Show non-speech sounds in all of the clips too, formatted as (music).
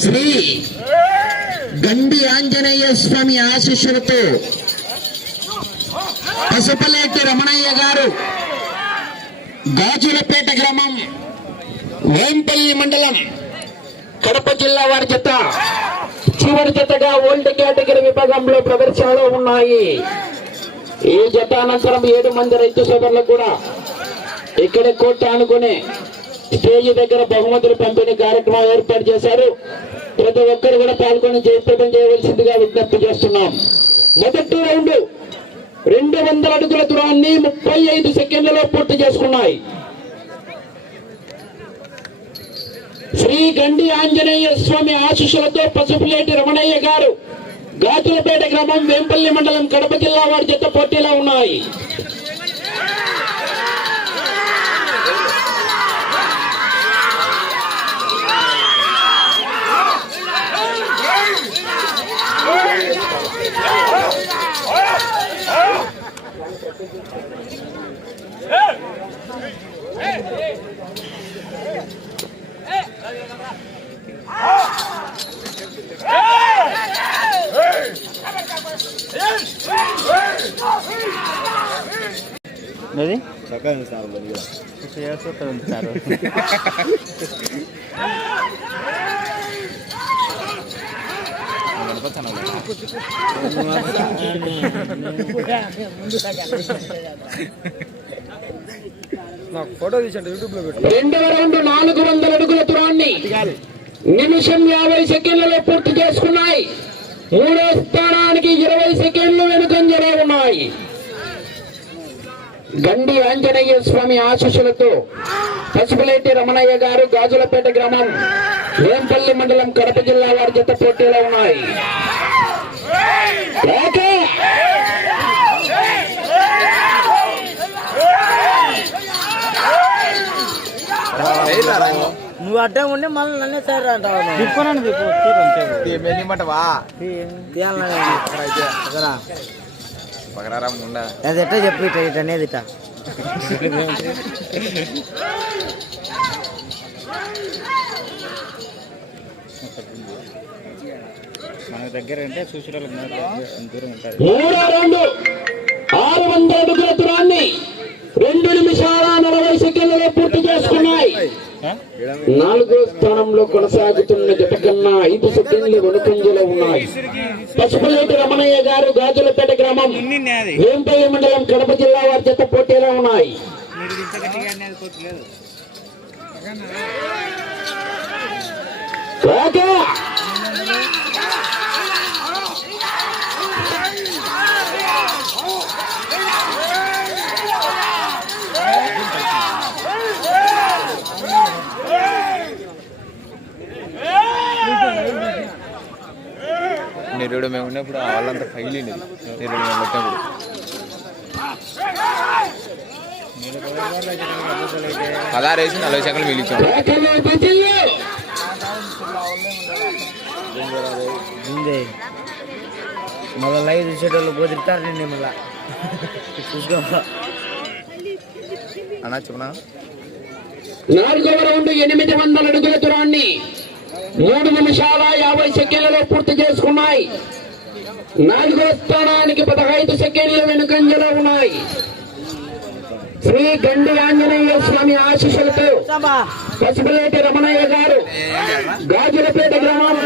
శ్రీ గండి ఆంజనేయ స్వామి ఆశీస్సులతో పసుపలేటి రమణయ్య గారు గాజులపేట గ్రామం వేంపల్లి మండలం కడప జిల్లా వారి జత చివరి జతగా ఓల్డ్ కేటగిరీ విభాగంలో ప్రదర్శనలో ఉన్నాయి. ఈ జత అనంతరం ఏడు మంది రైతు సోదరులకు కూడా ఇక్కడ కోట అనుకునే స్టేజ్ దగ్గర బహుమతులు పంపిణీ కార్యక్రమం ఏర్పాటు చేశారు. ప్రతి ఒక్కరు కూడా పాల్గొని జయప్రదం చేయవలసిందిగా విజ్ఞప్తి చేస్తున్నాం. మొదటి రౌండ్ రెండు వందల అడుగుల దూరాన్ని ముప్పై ఐదు సెకండ్లలో పూర్తి చేసుకున్నాయి. శ్రీ గండి ఆంజనేయ స్వామి ఆశీస్సులతో పసుపులేటి రమణయ్య గారు గాజులపేట గ్రామం వేంపల్లి మండలం కడప జిల్లా వారి జత పోటీలో ఉన్నాయి. Dari? Saka yang saru balik. Saya suka terlalu. నాకు ఫోటో తీసండి యూట్యూబ్లో రెండవ రౌండ్ నాలుగు వందల అడుగుల దూరాన్ని నిమిషం యాభై సెకండ్లలో పూర్తి చేసుకున్నాయి. మూడో స్థానానికి ఇరవై సెకండ్లు వెనుకంజలో ఉన్నాయి. గండి ఆంజనేయ స్వామి ఆశీస్సులతో పసుపులేటి రమణయ్య గారు గాజులపేట గ్రామం వేంపల్లి మండలం కడప జిల్లా వారి జత పోటీలో ఉన్నాయి. నువ్వు అడ్డం ఉండి మళ్ళీ నన్నే సార్ అంటావు తిప్పుకోనండి తిప్పు అది ఎట్లా చెప్పు ఇట ఇట అనేది ఇట (laughs) (laughs) మన దగ్గర అంటే దూరం ఉంటుంది రౌండ్. ఆరు వందల అడుగుల దూరాన్ని రెండు నిమిషాల నలభై సెకండ్లలో పూర్తి చేసుకున్నాయి. నాలుగో స్థానంలో కొనసాగుతున్న జత కన్నా ఐదు సెకండ్లు వెనుకంజలో ఉన్నాయి. పసుపులేటి రమణయ్య గారు గాజులపేట గ్రామం వేంపల్లి మండలం కడప జిల్లా వారి జత పోటీలో ఉన్నాయి. ఓకే నిరుడు మేము ఉన్నప్పుడు వాళ్ళంతా ఫైల్ నిరుడు మేము పెట్టినప్పుడు పదహారు వేసి నలభై సెకండ్లు మిగిలిచాం. మళ్ళీ లైవ్ చూసేటోళ్ళు కుదురుతారు నిన్ను మళ్ళా. చూసుకో అన్నా చెప్పనా? నాలుగవ రౌండ్ ఎనిమిది వందల అడుగుల దూరాన్ని మూడు నిమిషాల యాభై సెకండ్లలో పూర్తి చేసుకున్నాయి. నాలుగో స్థానానికి పదహైదు సెకండ్లు వెనుకంజలో ఉన్నాయి. శ్రీ గండి ఆంజనేయ స్వామి ఆశీస్సులతో పసుపులేటి రమణయ్య గారు గాజులపేట గ్రామం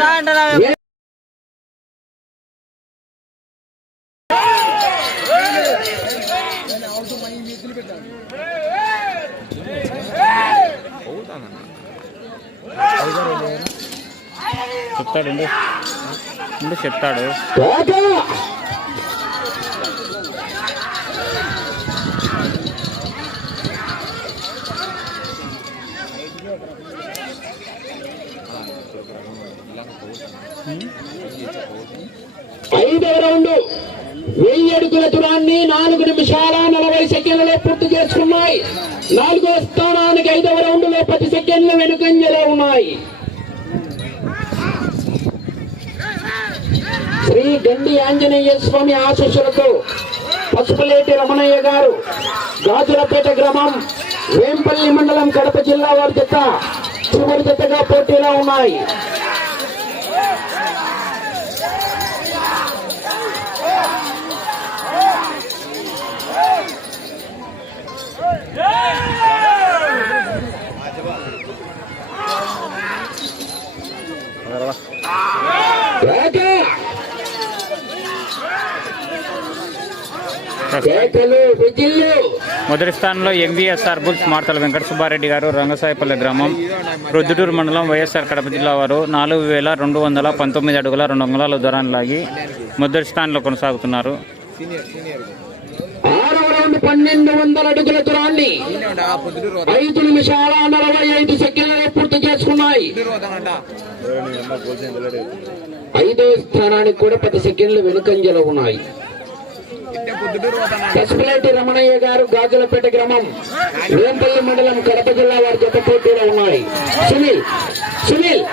చెప్తాడు చెప్తాడు. ఐదో ఐదవ రౌండ్ వెయ్యి అడుగుల దూరాన్ని నాలుగు నిమిషాల నలభై సెకండ్లలో పూర్తి చేసుకున్నాయి. నాలుగో స్థానానికి ఐదవ రౌండ్లో పది సెకండ్లు వెనుకంజలో ఉన్నాయి. శ్రీ గండి ఆంజనేయ స్వామి ఆశీస్సులతో పసుపులేటి రమణయ్య గారు గాజులపేట గ్రామం వేంపల్లి మండలం కడప జిల్లా వారి జత చివరి జతగా పోటీలో ఉన్నాయి. మొదటి స్థానంలో ఎంబీఎస్ఆర్ బుల్స్ మార్తల వెంకట సుబ్బారెడ్డి గారు రంగసాయపల్లి గ్రామం ప్రొద్దుటూరు మండలం వైఎస్ఆర్ కడప జిల్లా వారు నాలుగు వేల రెండు వందల పంతొమ్మిది అడుగుల రెండు అంగుళాల దూరాన్ని లాగి మొదటి స్థానంలో కొనసాగుతున్నారు. ఆరవ రౌండ్ పన్నెండు వందల అడుగుల దూరాన్ని ఐదు నిమిషాల నలభై ఐదు సెకండ్లలో పూర్తి చేసుకున్నాయి. ఐదో స్థానానికి కూడా పది సెకండ్లు వెనుకంజలో ఉన్నాయి. పసుపులేటి రమణయ్య గారు గాజులపేట గ్రామం వేంపల్లి మండలం కడప జిల్లా వారి జత పోటీలో ఉన్నాయి. సునీల్ సునీల్.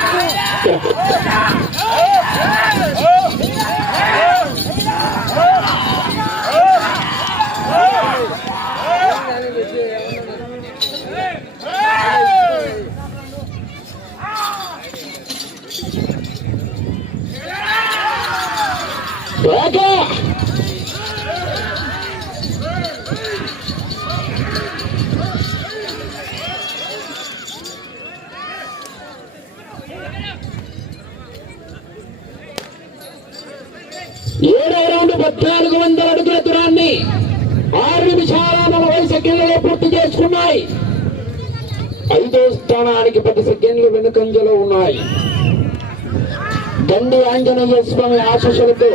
పద్నాలుగు వందల అడుగుల దూరాన్ని ఆరు నిమిషాల నలభై సెకండ్లలో పూర్తి చేసుకున్నాయి. ఐదో స్థానానికి పది సెకండ్లు వెనుకంజలో ఉన్నాయి. దండి ఆంజనేయ స్వామి ఆశీస్సులతో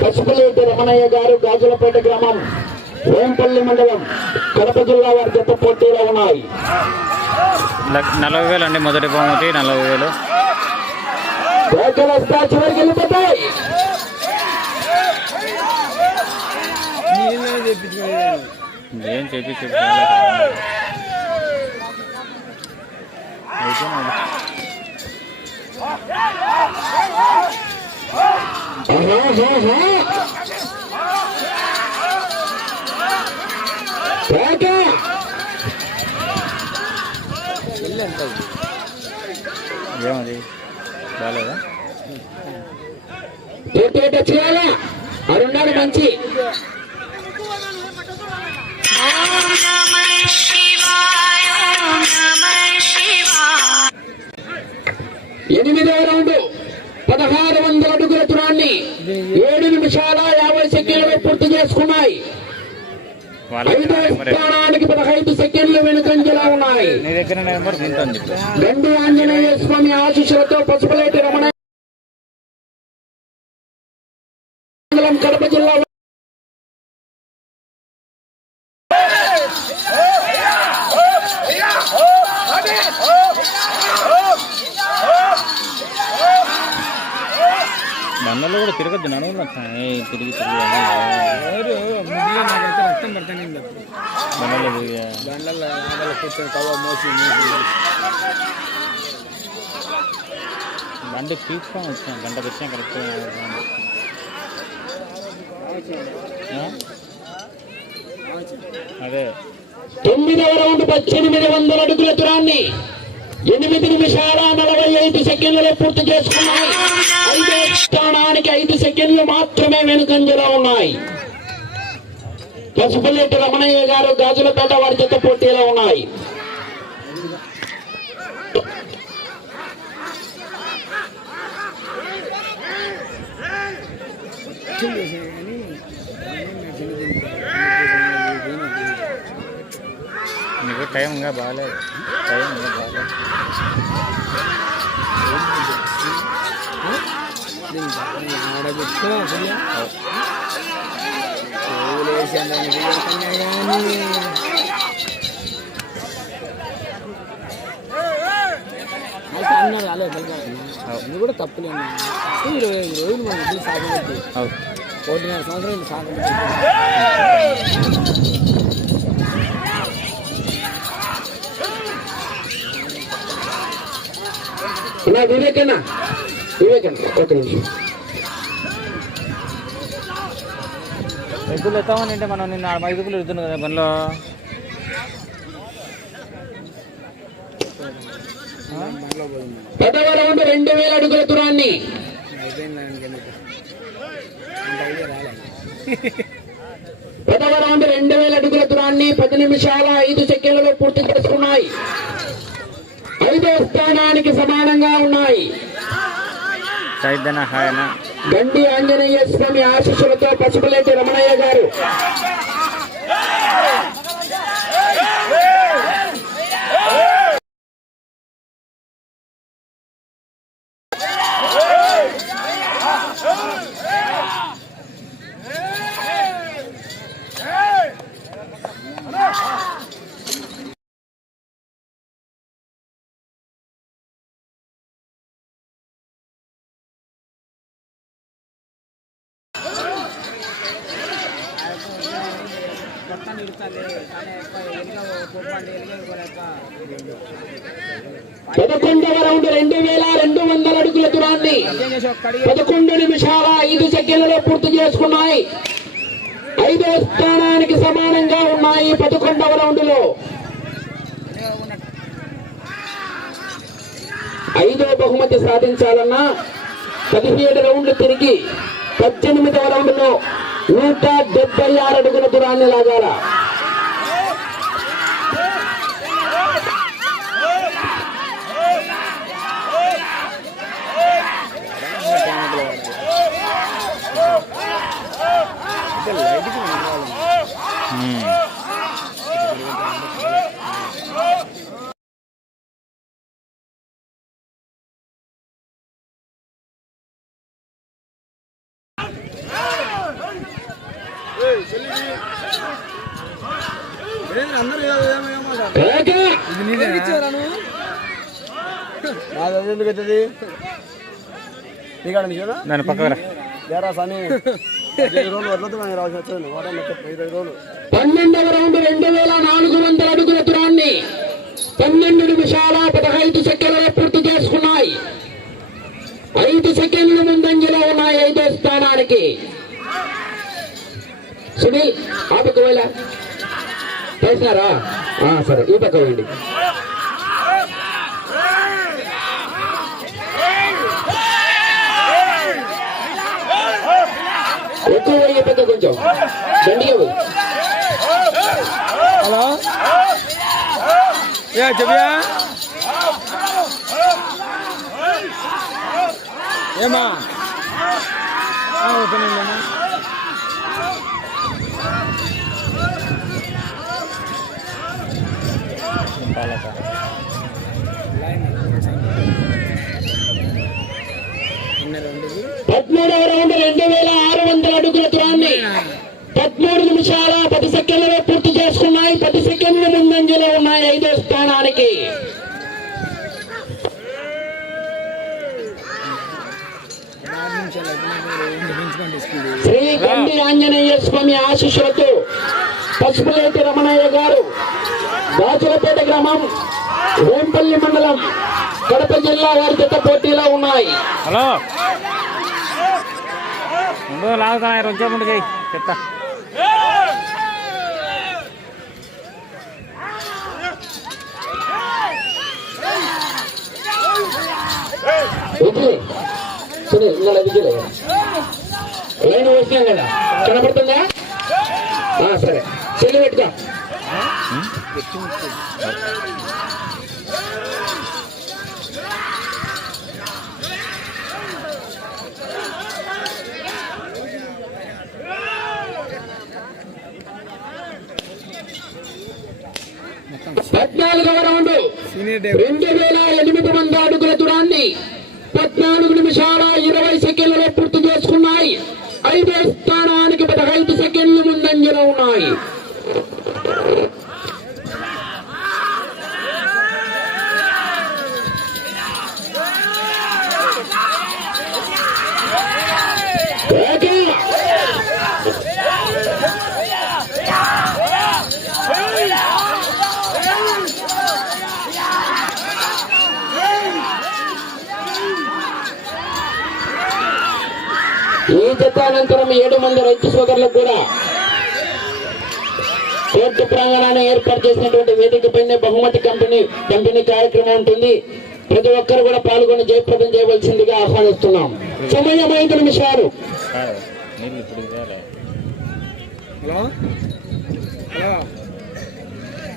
పసుపులేటి రమణయ్య గారు గాజులపేట గ్రామం వేంపల్లి మండలం కడప జిల్లా వారి జత పోటీలో ఉన్నాయి. నలభై వేలు అండి మొదటి బహుమతి నలభై వేలు. చివరికి వెళ్ళిపోతాయి. ఏం చెప్పి చెప్పి ఆహాహాహా. కేక ఏమది బాగాలేదా చేయాలా? మంచి. ఎనిమిదవ రౌండ్ పదహారు వందల అడుగుల దూరాన్ని ఏడు నిమిషాల యాభై సెకండ్లు పూర్తి చేసుకున్నాయి. ఐదో స్థానానికి పదహైదు సెకండ్లు వెనుకంజలా ఉన్నాయి. గండి ఆంజనేయ స్వామి ఆశీస్సులతో పసుపులేటి రమణ బండి తీసుకొని వచ్చాను గంట వచ్చినా కరెక్ట్ అదే. తొమ్మిదవ రౌండ్ పద్దెనిమిది వందల అడుగుల దూరాన్ని ఎనిమిది నిమిషాల నలభై ఐదు సెకండ్లలో పూర్తి చేసుకున్నాయి. ఐదో స్థానానికి ఐదు సెకండ్లు మాత్రమే వెనుకంజలో ఉన్నాయి. పసుపులేటి రమణయ్య గారు గాజులపేట వారి జత పోటీలో ఉన్నాయి. టైం ఇంకా బాగాలేదు టైం ఇంకా బాగాలేదు ఇది కూడా తప్పులేదు ఇరవై ఐదు రోజులు మనం సాగబట్టి అవును. ఒకటిన్నర సంవత్సరం సాగబట్టి నా వివేకన్న. వివేకన్న ఒక నిమిషం. ఎద్దులు ఎత్తామని అంటే మనం నిన్న మైదుకులు ఎడుతున్నాం కదా పోయింది పదవ రౌండ్ రెండు వేల అడుగుల దూరాన్ని. పదవ రౌండ్ రెండు వేల అడుగుల దూరాన్ని పది నిమిషాల ఐదు సెకండ్లలో పూర్తి చేసుకున్నాయి. ఐదో స్థానానికి సమానంగా ఉన్నాయి. గండి ఆంజనేయ స్వామి ఆశీస్సులతో పసుపులేటి రమణయ్య గారు మొత్తం నిలుస్తాను కానీ ఎక్కువ ఎలుక పొప్పండి ఎలుక ఇవ్వలేక పదకొండవ రౌండ్ రెండు వేల రెండు వందల అడుగుల దూరాన్ని ఏం చేసి ఒక్కడి పదకొండు నిమిషాల ఐదు సెకండ్లలో పూర్తి చేసుకున్నాయి. ఐదో స్థానానికి సమానంగా ఉన్నాయి పదకొండవ రౌండ్లో. ఐదో బహుమతి సాధించాలన్నా పదిహేడు రౌండ్లు తిరిగి పద్దెనిమిదవ రౌండ్లో నూట డెబ్బై ఆరు అడుగుల దూరాన్ని లాగాల దాని పక్కన సాని? రోజులు వదలదు వచ్చాను రోజులు. పన్నెండవ రౌండ్ రెండు వేల నాలుగు వందల అడుగుల దూరాన్ని పన్నెండు నిమిషాల పదహైదు సెకండ్లలో పూర్తి చేసుకున్నాయి. ఐదు సెకండ్ల ముందంజలో ఉన్నాయి ఐదో స్థానానికి. సునీల్ ఆ పక్క వెళ్ళా చేసినారా సరే ఈ పక్క వేయండి. ఎక్కువ ఈ పక్క కొంచెం. దండిగా పోయి హలో? ఏ చెప్పయా? ఏమా? ఓకేనండి పదమూడవ రౌండ్ రెండు వేల ఆరు వందల అడుగుల దూరాన్ని పదమూడు నిమిషాల పది సెకండ్లలో పూర్తి చేసుకున్నాయి. పది సెకండ్ల ముందంజలో ఉన్నాయి ఐదో స్థానానికి. శ్రీ గండి ఆంజనేయ స్వామి ఆశీస్సులతో పసుపులేటి రమణయ్య గారు రాజులపేట గ్రామం వేంపల్లి మండలం కడప జిల్లా వారి జత పోటీలో ఉన్నాయి. హలో. ముందు లాగుతాను ఆయన వచ్చే ముందుకి. చెప్తా. విజయ్ సునీల్ ఇంకా విజయ్? లైన్ వచ్చినాం కదా? కనపడుతుందా? సరే. చెల్లి పెట్టుకో. పద్నాలుగవ రౌండ్. రెండు వేల ఎనిమిది వంద అడుగుల దూరాన్ని పద్నాలుగు నిమిషాల ఇరవై సెకండ్లలో పూర్తి చేసుకున్నాయి. ఐదో స్థానానికి పదహైదు సెకండ్లు ముందంజలో ఉన్నాయి. ఈ ఏడు మంది రైతు సోదరులకు కూడా కోర్టు ప్రాంగణాన్ని ఏర్పాటు చేసినటువంటి వేదిక బహుమతి కంపెనీ కంపెనీ కార్యక్రమం ఉంటుంది. ప్రతి ఒక్కరు కూడా పాల్గొని జయప్రదం చేయవలసిందిగా ఆహ్వానిస్తున్నాం. సమయం ఐదు నిమిషాలు కాదు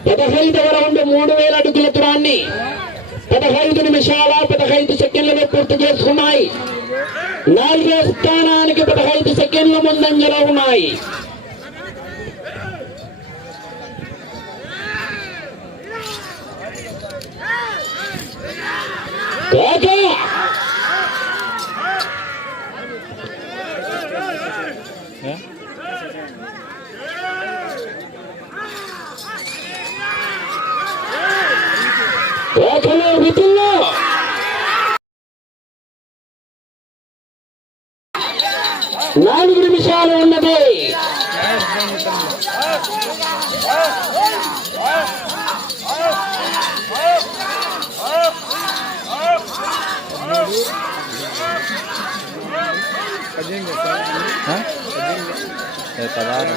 పదహైదవ రౌండ్ మూడు వేల అడుగుల దూరాన్ని. పదహైదు నిమిషాల పదహైదు సెకండ్లలో పూర్తి చేసుకున్నాయి. నాలుగో స్థానానికి పదహైదు సెకండ్ల ముందంజలో ఉన్నాయి ఓకే ఏ? ఓకలో విధుల్లో నాలుగు నిమిషాలు ఉన్నది. పద్దెనిమిది పదహారు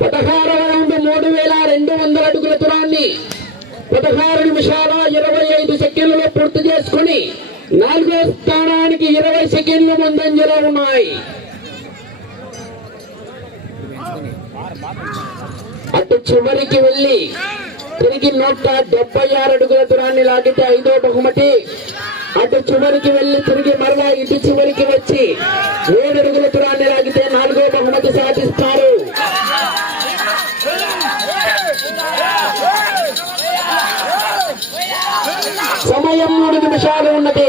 పదహారు మూడు వేల రెండు వందల అడుగుల దూరాన్ని పదహారు నిమిషాల ఇరవై ఐదు సెకండ్లలో పూర్తి చేసుకుని నాలుగో స్థానానికి ఇరవై సెకండ్లు ముందంజలో ఉన్నాయి. అటు చివరికి వెళ్ళి తిరిగి నూట డెబ్బై ఆరు అడుగుల దూరాన్ని లాగితే ఐదో బహుమతి. అటు చివరికి వెళ్ళి తిరిగి మరలా ఇటు చివరికి వచ్చి ఏడు అడుగుల దూరాన్ని లాగితే నాలుగో బహుమతి సాధిస్తారు. సమయం మూడు నిమిషాలు ఉన్నది.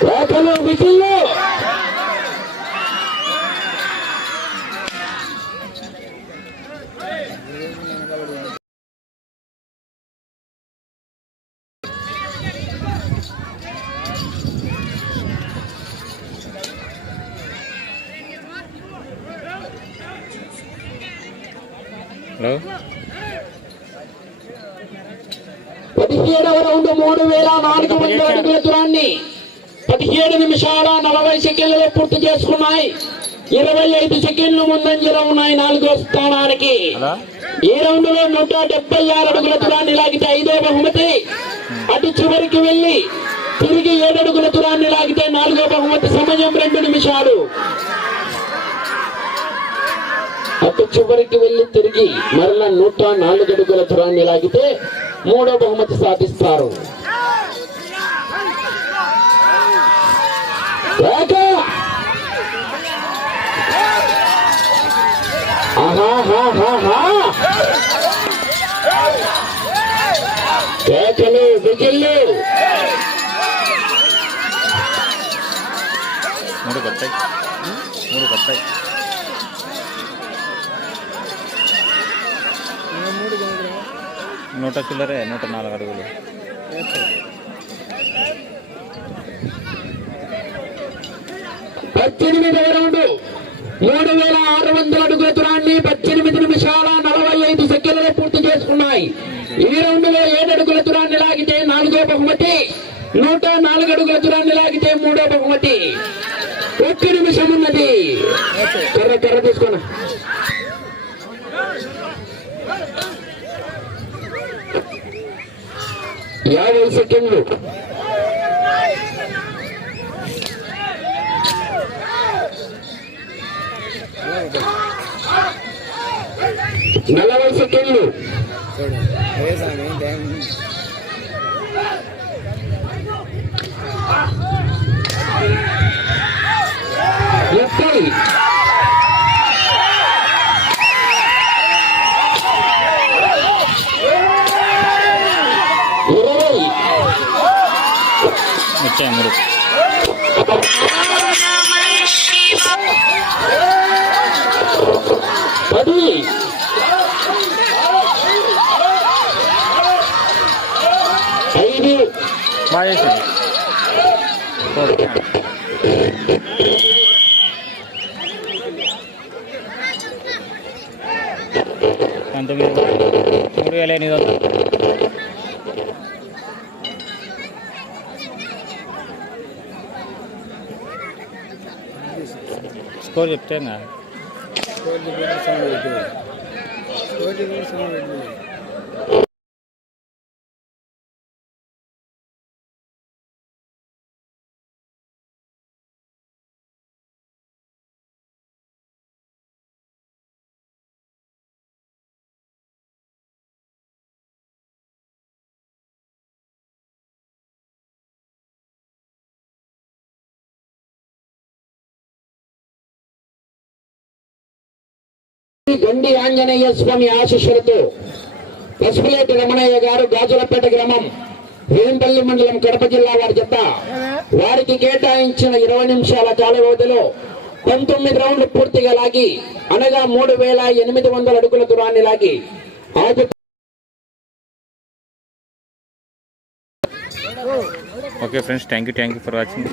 కోటలు విధుల్లో హలో పదిహేడవ రౌండ్ మూడు వేల నాలుగు వందల అడుగుల దూరాన్ని నిమిషాల నలభై సెకండ్లలో పూర్తి చేసుకున్నాయి. ఇరవై ఐదు సెకండ్లు ముందంజలో ఉన్నాయి నాలుగో స్థానానికి. ఈ రౌండ్లో నూట డెబ్బై ఆరు అడుగుల దూరాన్ని లాగితే ఐదో బహుమతి. అటు చివరికి వెళ్ళి తిరిగి ఏడు అడుగుల దూరాన్ని లాగితే నాలుగో బహుమతి సమయం రెండు నిమిషాలు. అటు చివరికి వెళ్ళి తిరిగి మరలా నూట నాలుగు అడుగుల దూరాన్ని లాగితే మూడో బహుమతి సాధిస్తారు ఓకే. ఆహాహాహాహా. కేకలు విజిల్లు మూడు కొత్తాయి మూడు కొత్తాయి నూట చిల్లరే నూట నాలుగు అడుగులు. పద్దెనిమిదవ రౌండ్. మూడు వేల ఆరు వందల అడుగుల దూరాన్ని పద్దెనిమిది నిమిషాల నలభై ఐదు సెకండ్లలో పూర్తి చేసుకున్నాయి. ఈ రెండు వేల ఏడు అడుగుల దూరాన్ని లాగితే నాలుగో బహుమతి నూట నాలుగు అడుగుల దూరాన్ని లాగితే మూడో బహుమతి. ఒక్క నిమిషం ఉన్నది. కర్ర కర్ర తీసుకున్నా యాభై సెకండ్లు. నలభై సెకండ్లు. చూడండి ఐదు బాగా చేసింది ఓకే. పంతొమ్మిది మూడు వేల ఎనిమిది వందలు స్కోర్ చెప్తే గండి ఆంజనేయ స్వామి ఆశీస్సులతో పసుపులేటి రమణయ్య గారు గాజులపేట గ్రామం వేంపల్లి మండలం కడప జిల్లా వారి జత. వారికి కేటాయించిన ఇరవై నిమిషాల కాల వ్యవధిలో పంతొమ్మిది రౌండ్లు పూర్తిగా లాగి అనగా మూడు వేల ఎనిమిది వందల అడుగుల దూరాన్ని లాగి ఆపు okay friends thank you thank you for watching.